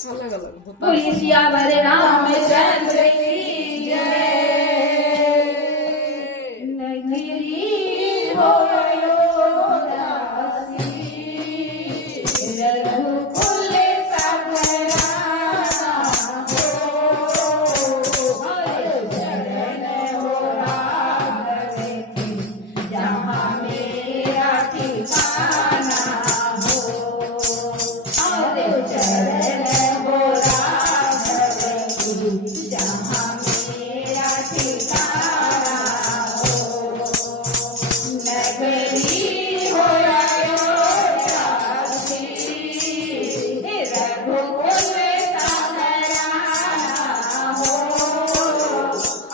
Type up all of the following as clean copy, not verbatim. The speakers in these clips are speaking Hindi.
अलग अलग होता है। बोलिए सियावर रामचंद्र की जय। नगरी हो अयोध्यासी, रघुकुल सघराना हो। हरे चरण हो राघव की, जहाँ मेरा ठिकाना हो। हरे चरण हो राघव की, जहाँ मेरा ठिकाना हो। नगरी हो अयोध्यासी, रघुकुल सघराना हो।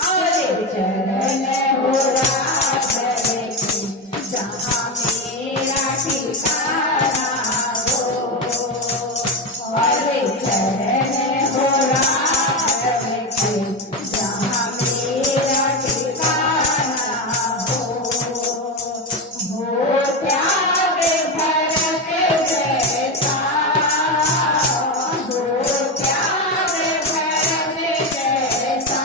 हरे चरण हो राघव की, जहाँ मेरा ठिकाना हो। हरे चरण हो राघव की, जहाँ मेरा ठिकाना हो। हो त्याग भरत जैसा, हो त्याग भरत जैसा,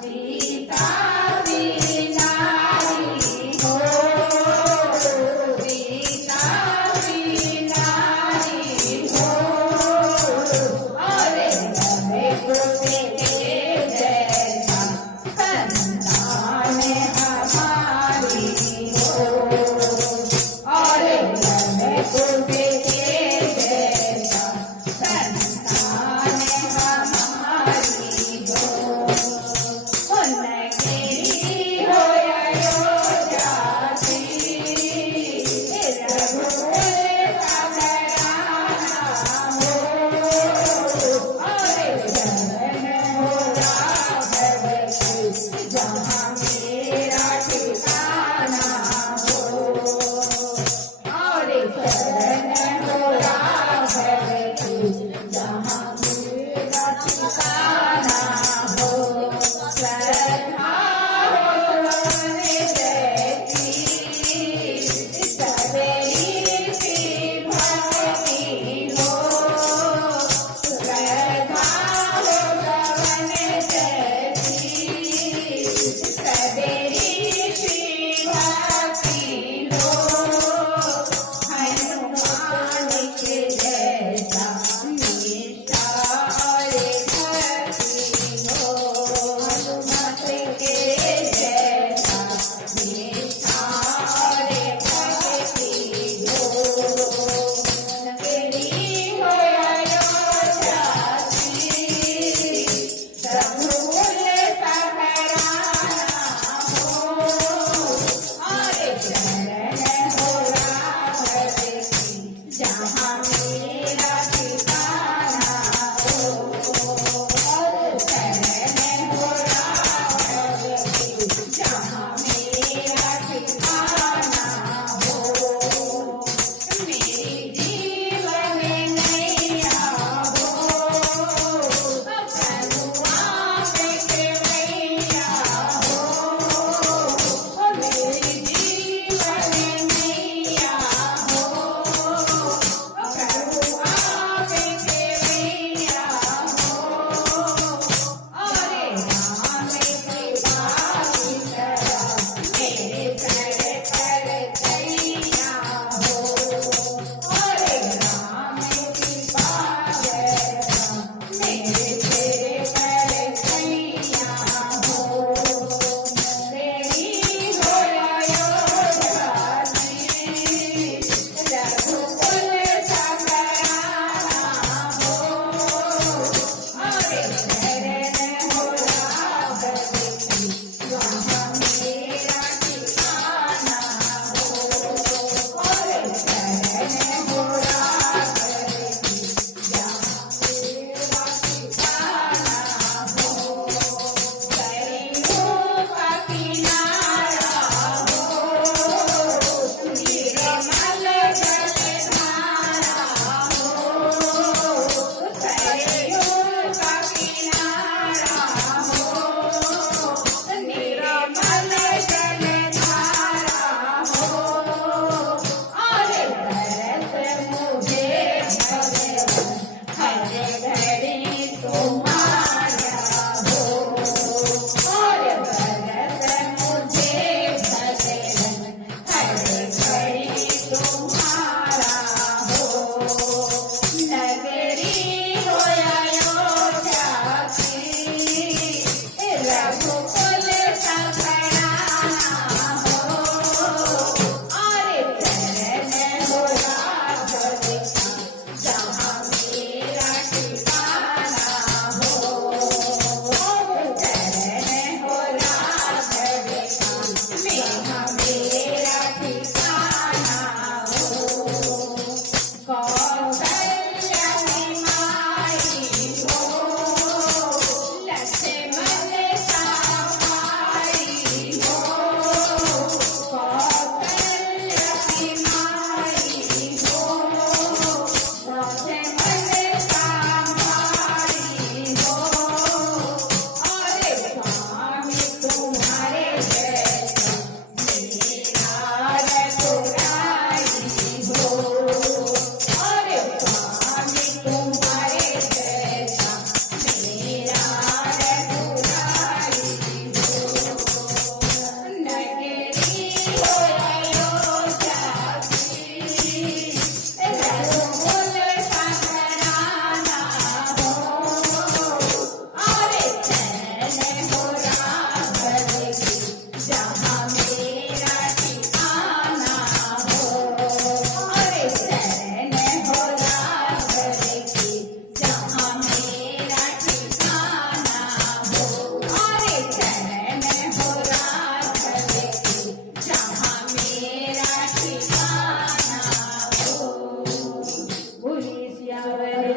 सीता भी नारी हो। सीता भी नारी हो। अरे रघुकुल के जैसा संतान हमारी हो। अरे रघुकुल के जैसा संतान हमारी हो। नगरी हो अयोध्यासी, रघुकुल सघराना हो। हरे चरण हो राघव की, जहाँ मेरा ठिकाना हो। हरे चरण हो राघव की, जहाँ मेरा ठिकाना हो। श्रद्धा हो वन जैसी, सवेरी सी भक्ति हो। श्रद्धा हो वन जैसी, सवेरी सी भक्ति हो। हनुमान के जैसा निष्ठा और भक्ति हो। हनुमत के जैसा निष्ठा और भक्ति हो। नगरी हो अयोध्यासी, रघुकुल सघराना हो। हरे चरण हो राघव की, जहाँ मेरा ठिकाना हो। हरे चरण हो राघव की, जहाँ मेरा ठिकाना हो। मेरी जीवन नैया हो, करुणा से केवैया हो। मेरी जीवन नैया हो, करुणा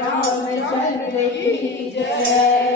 रामचंद्र की जय।